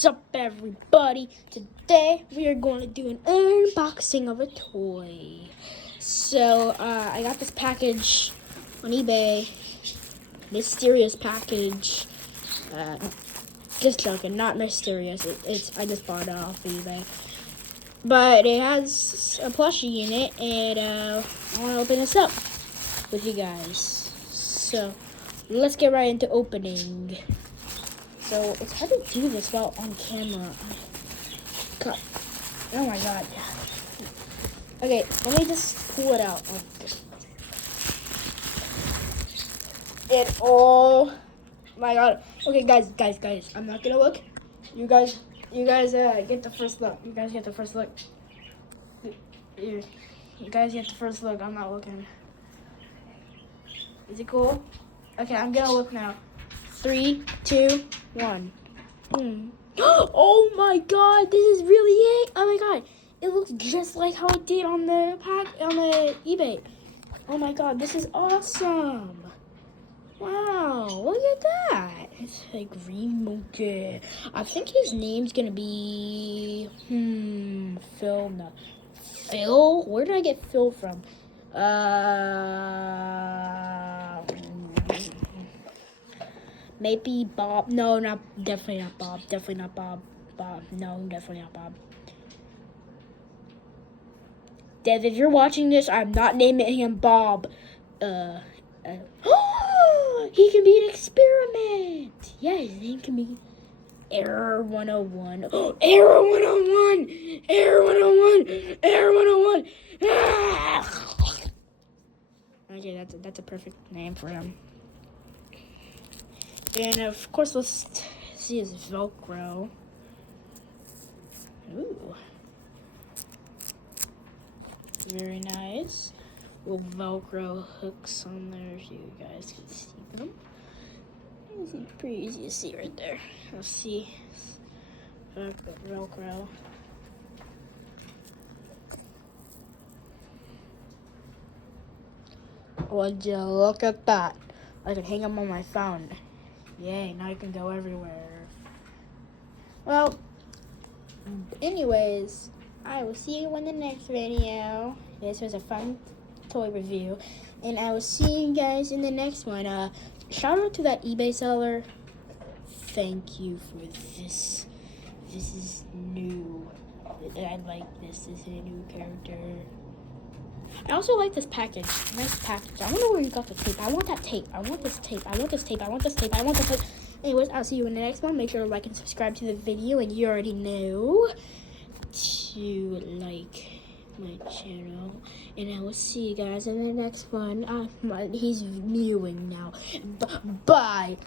What's up, everybody? Today we are going to do an unboxing of a toy. So I got this package on eBay. Mysterious package. Just joking, not mysterious. I just bought it off eBay. But it has a plushie in it, and I want to open this up with you guys. So let's get right into opening. So it's hard to do this while on camera. God. Oh my god. Okay, let me just pull it out. And oh my god. Okay, guys. I'm not gonna look. You guys get the first look. You guys get the first look. You guys get the first look. I'm not looking. Is it cool? Okay, I'm gonna look now. 3, 2, 1. Oh my god, this is really it. Oh my god, it looks just like how it did on the eBay. Oh my god, this is awesome. Wow, look at that. It's a green monkey. I think his name's gonna be Phil. No, Phil. Where did I get Phil from? Maybe Bob. No, definitely not Bob. Definitely not Bob. No, definitely not Bob. Dev, if you're watching this, I'm not naming him Bob. He can be an experiment. Yeah, his name can be Error 101. Oh, Error 101. Error 101. Error 101. Ah! Okay, that's a perfect name for him. And of course, let's see his Velcro. Ooh. Very nice. Little Velcro hooks on there so you guys can see them. It's pretty easy to see right there. Let's see. Velcro. Would you look at that? I can hang them on my phone. Yay, now you can go everywhere. Well, anyways, I will see you in the next video. This was a fun toy review, and I will see you guys in the next one. Shout out to that eBay seller. Thank you for this. This is new. I like this. This is a new character. I also like this package. Nice package. I wonder where you got the tape. I want that tape. I want this tape. I want this tape. I want this tape. I want this tape. Anyways, I'll see you in the next one. Make sure to like and subscribe to the video. And you already know to like my channel. And I will see you guys in the next one. He's mewing now. Bye.